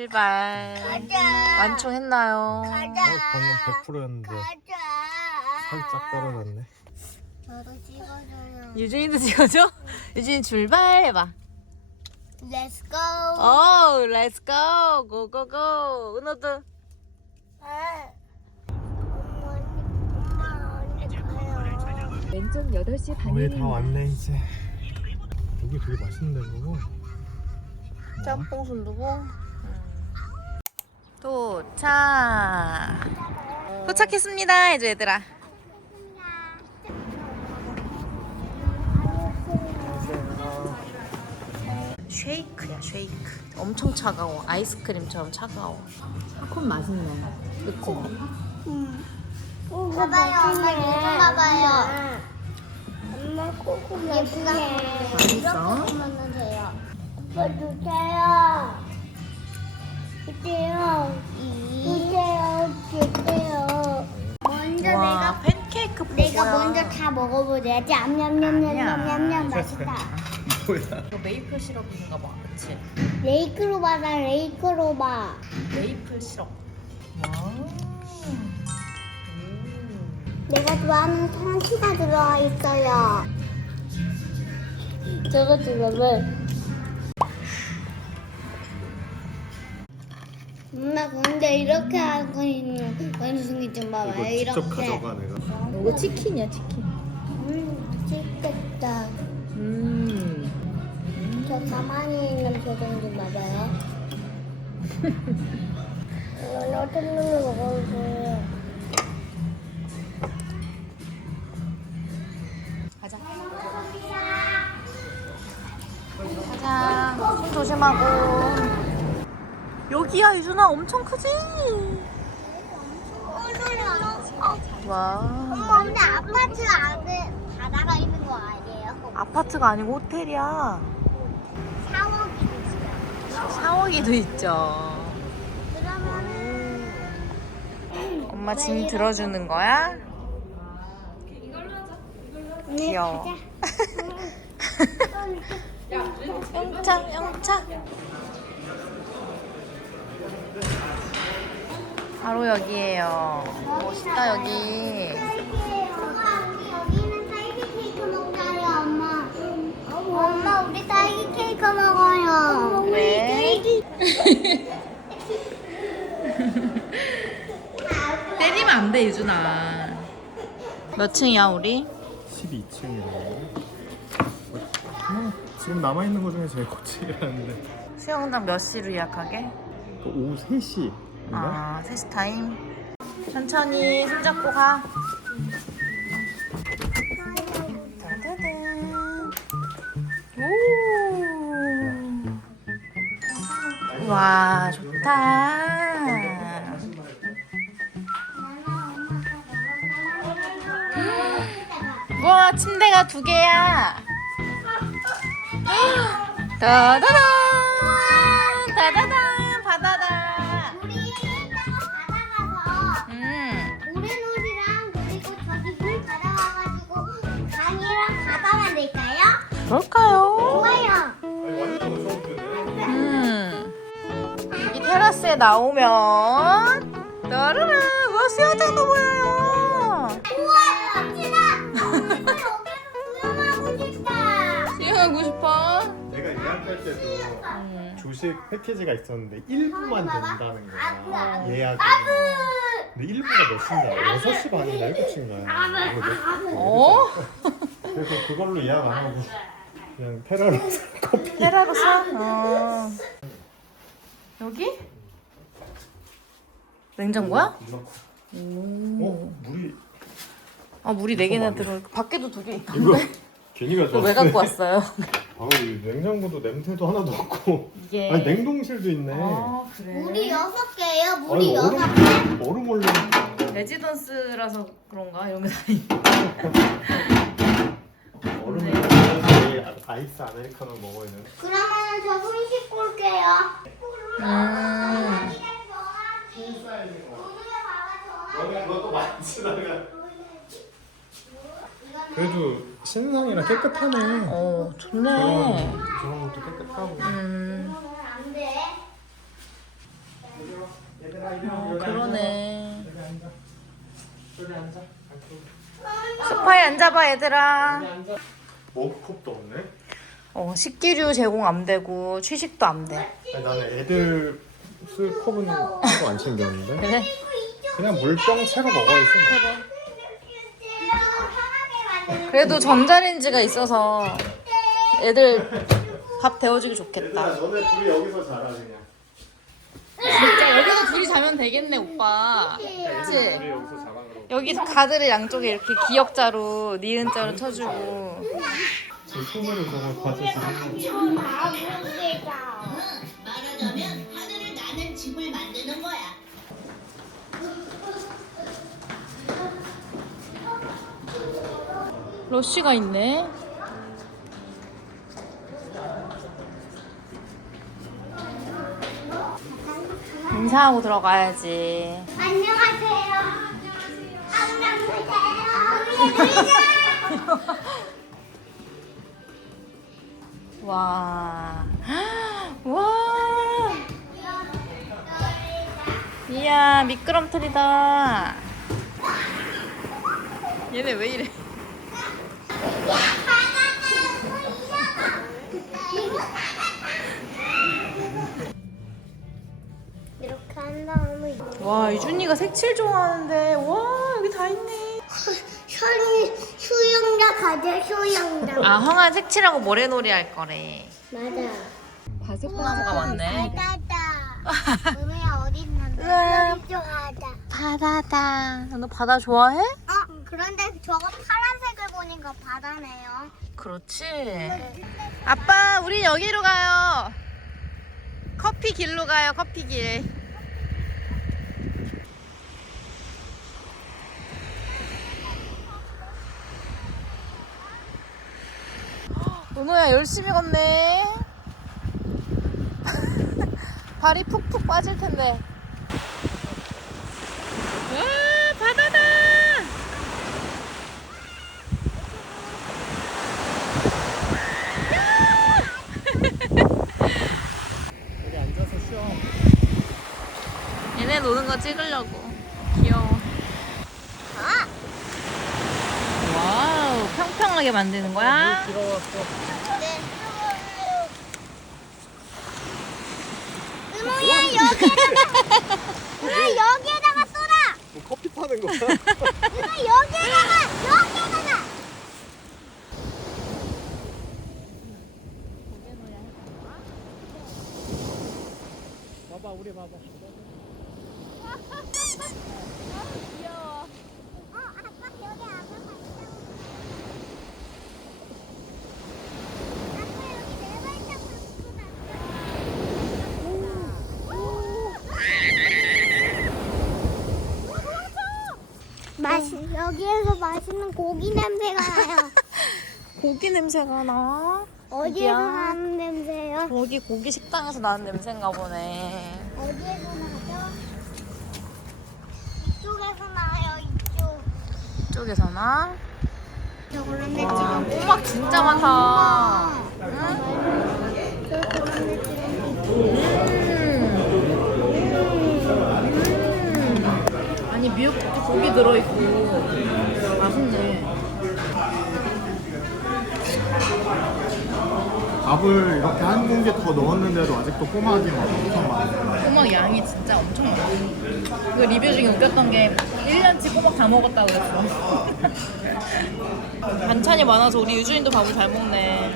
출발. 가자. 완충했나요? 가자. 방금 100%였는데 가자. 살짝 떨어졌네. 저도 찍어줘요. 유진이도 찍어줘? 유진이 출발해봐. Let's go. 오, 렛츠 고. 고고고. 은호도. 엄마 언니 가요. 왼쪽 8시 거의 다 방향입니다. 왔네 이제. 여기 되게 맛있는 데고. 짬뽕 순두부. 도착. 도착했습니다. 해줘 얘들아. 쉐이크야 쉐이크. 엄청 차가워. 아이스크림처럼 차가워. 팝콘 맛있네. 그치? 봐봐요, 엄마 이거 봐봐요. 엄마 코코 맛있네. 맛있어? 먹으면 돼요. 오빠 주세요. 주세요. 먼저 와 팬케이크 내가 포고야. 먼저 다 먹어보자지. 냠냠냠냠냠냠 맛있다. 뭐야? 이거 메이플 시럽인가 봐. 그치? 레이크로바다 레이크로바. 메이플 시럽. 와. 내가 좋아하는 상추가 들어가 있어요. 저거 들어봐. 엄마 근데 이렇게 하고 있는 원숭이 좀 봐봐요. 이거 직접 이렇게. 가져가 내가. 이거 치킨이야 치킨. 맛있겠다. 저 가만히 있는 표정 좀 봐봐요. 이건 어떤 놈을 먹어볼까요? 가자. 가자. 손 조심하고. 여기야 유준아 엄청 크지? 와. 엄마 근데 아파트 안에 바다가 있는 거 아니에요? 아파트가 아니고 호텔이야. 샤워기도 있어요. 샤워기도 있죠. 그러면은 엄마 짐 들어주는 거야? 귀여워. 영차 영차. 바로 여기에요. 멋있다 여기. 여기는 딸기 케이크 먹자요, 엄마. 엄마, 우리 딸기 케이크 먹어요. 그래? 때리면 안 돼 유준아. 몇 층이야 우리? 12층이라고. 지금 남아 있는 거 중에 제일 고치기라는데. 수영장 몇 시로 예약하게? 오후 3시인가? 아 3시 타임. 천천히 손잡고 가. 따다단. 오. 와 좋다. 와 침대가 2개야. 따다단 따다단 바다다. 우리 이따가 바다 가서 모래놀이랑 그리고 저기 물 받아와가지고 강이랑 바다 만들까요? 그럴까요? 좋아요. 이 테라스에 나오면 따르르 와 수영장도 보여요. 우와, 멋지다. 수영하고 싶다. 수영하고 싶어? 내가 예약할 때도 조식 패키지가 있었는데 1부만 된다는 거야. 예약이. 근데 1부가 몇 시인가? 6시 반인가 7시인가? 어? 그래서 그걸로 예약 안 하고 그냥 테라로 커피. 테라로 사? 어. 여기? 냉장고야? 물이 아 물이 4개나 들어. 밖에도 2개 이거 있던데. 괜히 이거 가져왔어. 왜 갖고 왔어요? 아우 이 냉장고도 냄새도 하나도 없고. 이게. 아니 냉동실도 있네. 아 그래. 물이 6개예요. 아니, 물이 얼음 6개. 얼음 올리니까. 레지던스라서 그런가? 이런 게 다 있네. 얼음 올리는 아이스 아메리카노 먹어야 돼. 그러면 저 손 씻고 올게요. 너네 그것도 많이 쓰다가. 그래도 신상이라 깨끗하네. 좋네. 저런 것도 깨끗하고. 안 돼. 그러네. 저기 앉아. 소파에 앉아봐 얘들아. 머그컵도 없네. 식기류 제공 안 되고 취식도 안 돼. 아니, 나는 애들 쓸 컵은 따로 안 챙겼는데. 그래? 그냥 물병 채로 먹어야지. 그래도 전자레인지가 있어서 애들 밥 데워주기 좋겠다. 너네 둘이 여기서 자라 그냥. 진짜 여기서 둘이 자면 되겠네 오빠. 둘이 그치? 여기서 자라 그러고. 여기 가드를 양쪽에 이렇게 기역자로 니은자로 쳐주고. 제 손으로 저걸 봐주시면. 말하자면 하늘을 나는 집을 만드는 거야. 러쉬가 있네. 인사하고 들어가야지. 안녕하세요. 안녕하세요. 와. 와. 이야, 미끄럼틀이다. 얘네 왜 이래? 이렇게 한 다음에 와, 이준이가 색칠 좋아하는데. 와, 여기 다 있네. 수영장 가자. 수영장. 아, 형아 색칠하고 모래놀이 할 거래. 맞아. 바색나무가 많네. 바다다. 은우야 어디 있는데? 우와. 여기 좀 가자. 바다다. 너 바다 좋아해? 그런데 저거 파란색을 보니까 바다네요. 그렇지. 아빠, 우리 여기로 가요. 커피 길로 가요, 커피 길. 은호야, 열심히 걷네. 발이 푹푹 빠질 텐데. 와, 바다다. 여기 앉아서 쉬어. 얘네 노는 거 찍으려고. 귀여워. 와우, 평평하게 만드는 거야? 들어왔어. 은우야 여기에다가 여기에다가 쏘라. 뭐 커피 파는 거야? 은우 여기에다가. 봐봐, 우리 봐봐. 아빠 여기 아빠 있다고. 아빠 여기 내 발자국 쏘라. 여기에서 맛있는 고기 냄새가 나요. 고기 냄새가 나? 어디에서 어디야? 나는 냄새요? 거기 고기 식당에서 나는 냄새인가 보네. 어디에서 나죠? 이쪽에서 나요. 이쪽. 이쪽에서 나? 저 그런데 와, 지금 꼬막 진짜 많다. 저 그런데 지금 아니, 미역국도 고기 들어있고 맛있네. 밥을 이렇게 한 공기 더 넣었는데도 아직도 꼬막이 막 엄청 많아. 꼬막 양이 진짜 엄청 많아. 그 리뷰 중에 웃겼던 게 1년치 꼬막 다 먹었다고 그랬어. 반찬이 많아서 우리 유준이도 밥을 잘 먹네.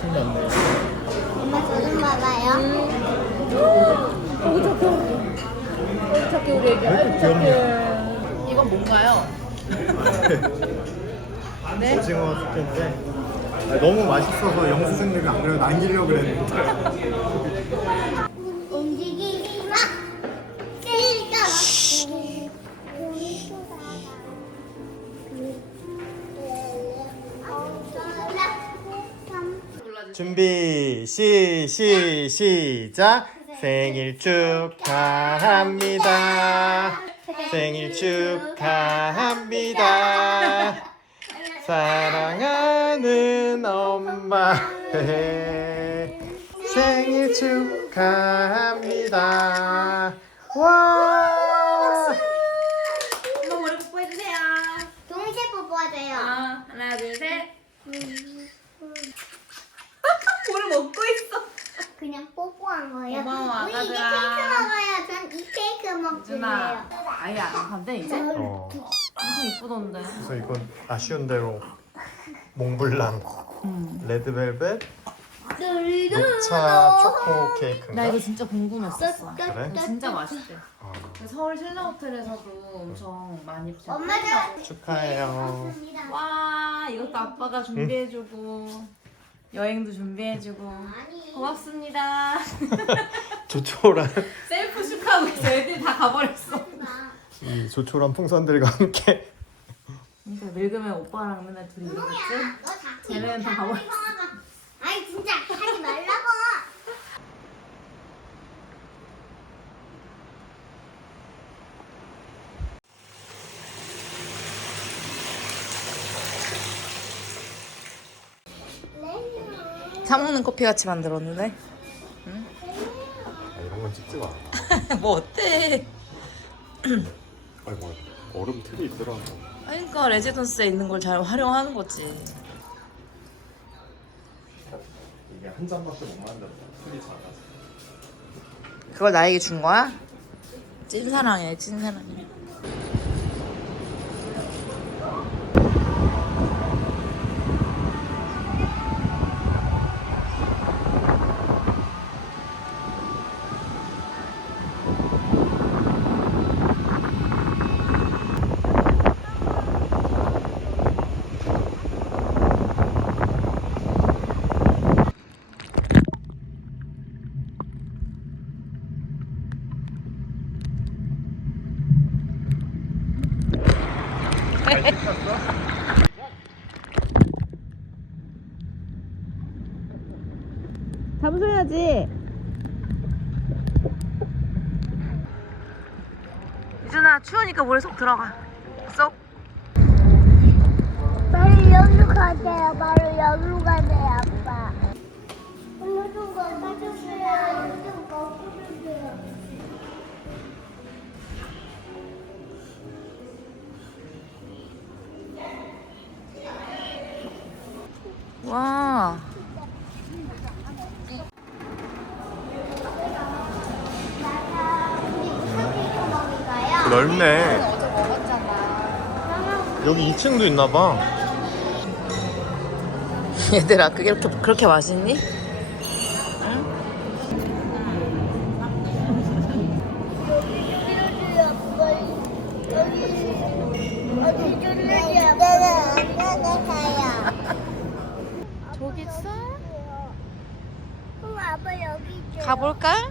신기하네. 엄마 저 좀 봐봐요. 착해 우리 애기. 아이고 착해. 이건 뭔가요? 네? 오징어 숙회인데 너무 맛있어서 영수증들이 안 그래도 남기려고 그랬는데 움직이지 마. 때릴까 준비 시작. 생일 축하합니다. 생일 축하합니다. 사랑하는 엄마 생일 생일 축하합니다. 와. 엄마 머리 뽀뽀해주세요. 동시에 뽀뽀하세요. 하나 둘 셋. 볼을 먹고 있어. 그냥 뽀뽀한 거예요. 고마워, 우리 이제 아가들아. 케이크 먹어요. 전 이 케이크 먹을래요. 아예 안 간대 이제? 엄청 이쁘던데. 그래서 이건 아쉬운 대로 몽블랑, 레드벨벳, 녹차 초코 케이크인가? 나 이거 진짜 궁금했었어. 그래? 이거 진짜 맛있대. 어, 서울 신라 호텔에서도 엄청 많이 엄마도 축하해요. 와 이것도 아빠가 준비해주고 여행도 준비해주고 고맙습니다. 조촐한 셀프 축하하고 있어. 애들이 다 가버렸어. 이 조촐한 풍선들과 함께 그러니까 늙으면 오빠랑 맨날 둘이 이러겠지? 너 자꾸 쟤네는 다 가버렸어. 아니 진짜 하지 말라고. 사 먹는 커피 같이 만들었는데? 이런 건 찍지 마. 뭐 어때? 아이고 얼음 틀이 있더라. 그러니까 레지던스에 있는 걸 잘 활용하는 거지. 이게 한 잔밖에 못 만들어. 틀이 작아서. 그걸 나에게 준 거야? 찐사랑이야 찐사랑이야. 잡으셔야지. 유준아 추우니까 물에 쏙 들어가. 쏙. 바로 여기로 가세요. 바로 여기로 가세요, 아빠. 엄마 좀 가주세요. 좀 가주세요. 와. 넓네. 어제 먹었잖아. 여기 2층도 있나 봐. 얘들아 그게 그렇게 맛있니? 저기 있어? 아빠 여기 있죠. 가볼까?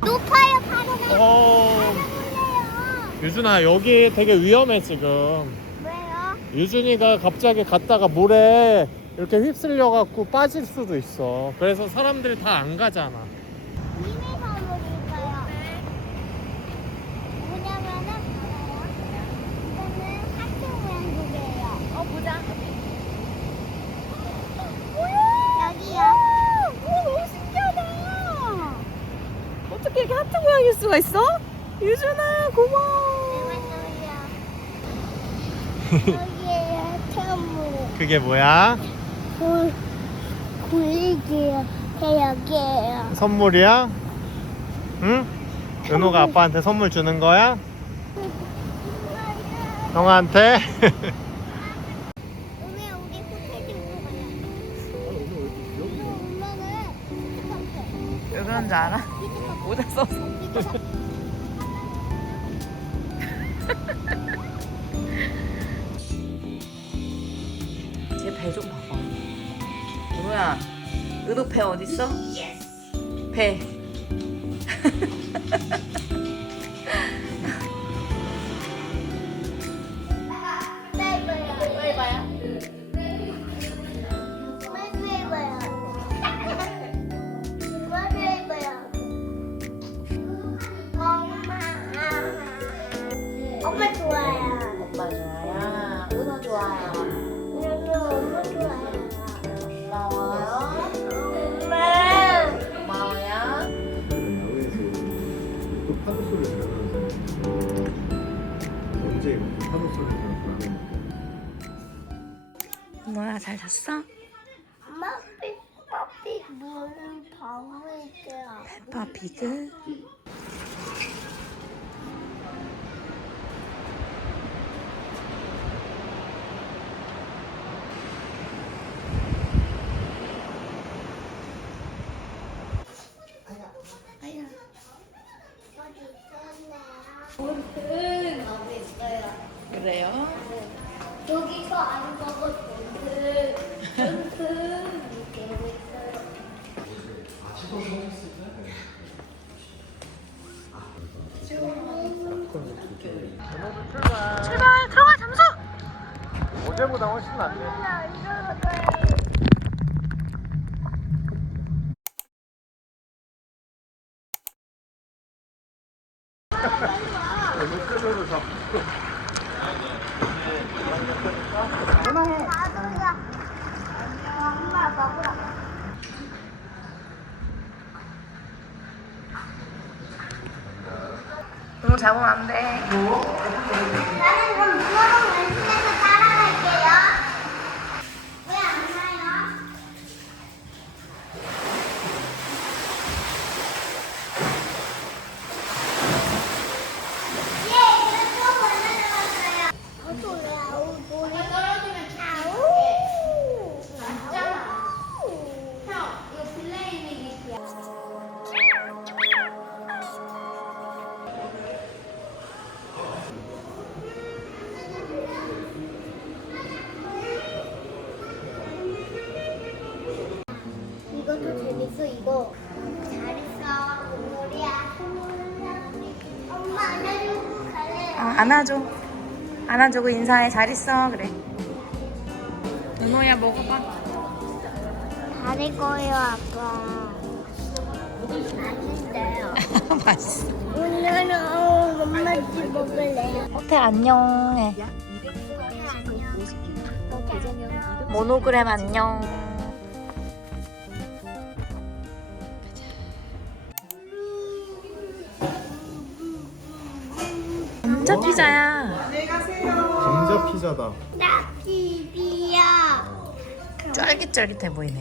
높아요, 바로 어, 가볼래요. 유준아 여기 되게 위험해 지금. 왜요? 유준이가 갑자기 갔다가 물에 이렇게 휩쓸려 갖고 빠질 수도 있어. 그래서 사람들이 다 안 가잖아. 이미 선물일까요? 뭐냐면은 봐봐요. 이거는 하트 모양 고개예요. 보자. 여기요. 너무 신기하다. 어떻게 이렇게 하트 모양일 수가 있어? 유준아 고마워. 여기에요. 선물. 그게 뭐야? 굴리기요. 여기에요. 선물이야? 응? 은호가 아빠한테 선물 주는 거야? 형아한테? 오늘 우리 호텔 좀 가요. 엄마는 피지컬. 왜 그런지 알아? 모자 썼어. 제 배 좀 봐봐. 은호야, 은호 배 어딨어? 배. 엄마 좋아요. 오빠 좋아요. 은호 좋아요. 엄마 좋아요. 고마워요. 엄마. 고마워요. 물을 담을게요. 페퍼피그. 돈은 너무 있어요. 그래요? 여기서 안 먹어 돈은 이렇게 있어요. 출발! 들어가 잠수! 어제보다 훨씬 낫네. 물끈으로 잡고. 나도야. 엄마 먹으라. 너무 잡으면 안 돼. 나는 그럼 문어동 연습해서 따라갈게요. 왜 안 나요? 예, 이거 올라들었어요. 저도 왜 아우 노래 떨어지면 아우. 맞잖아. 형, 이거 블레이밍이야. 이것도 재밌어. 이거 잘했어. 우리야. 엄마 안아주고 갈래. 안아줘. 안아주고 인사해. 잘 있어. 그래. 은호야 먹어봐. 잘할 거예요, 아빠. 맛있어요. 맛있어. 오늘은 엄마 집 먹을래요. 호텔 안녕해. 모노그램 안녕. 감자 피자야. 감자 피자다. 나 비비야. 쫄깃쫄깃해 보이네.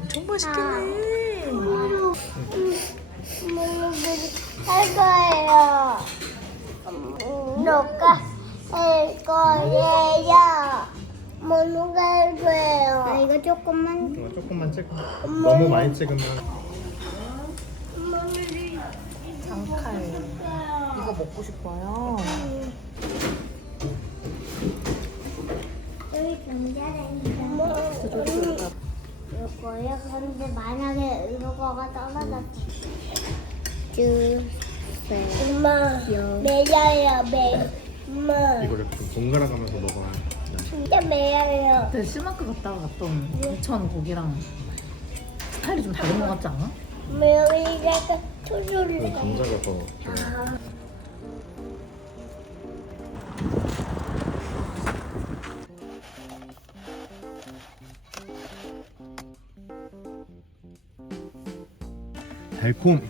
엄청 맛있겠네. 할 거예요. 누가 할 거예요. 누가 할 거예요. 나 이거 조금만. 조금만 찍어. 너무 많이 찍으면 장칼. 이거 먹고 싶어요. 여기 감자라니까. 이거요? 근데 만약에 이거가 떨어졌어. 엄마, 매야야 매. 엄마, 이거를 좀 번갈아 가면서 먹어. 진짜 매야요. 그때 실마크 갔다가 갔던 인천 거기랑 스타일이 좀 다른 것 같지 않아? 매야가 약간 초조를. 감자가 더 좋아. 달콤.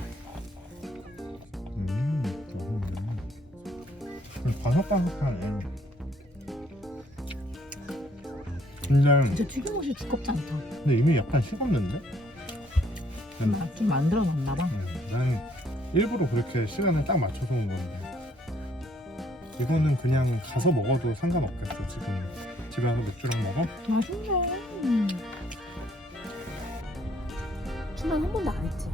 바삭바삭하네. 근데 진짜 튀김옷이 두껍지 않다. 이미 약간 식었는데? 좀 만들어놨나 봐. 나는 일부러 그렇게 시간을 딱 맞춰서 온 건데 이거는 그냥 가서 먹어도 상관없겠어. 지금 집에 와서 맥주랑 먹어? 맛있네. 출연 한 번도 안 했지.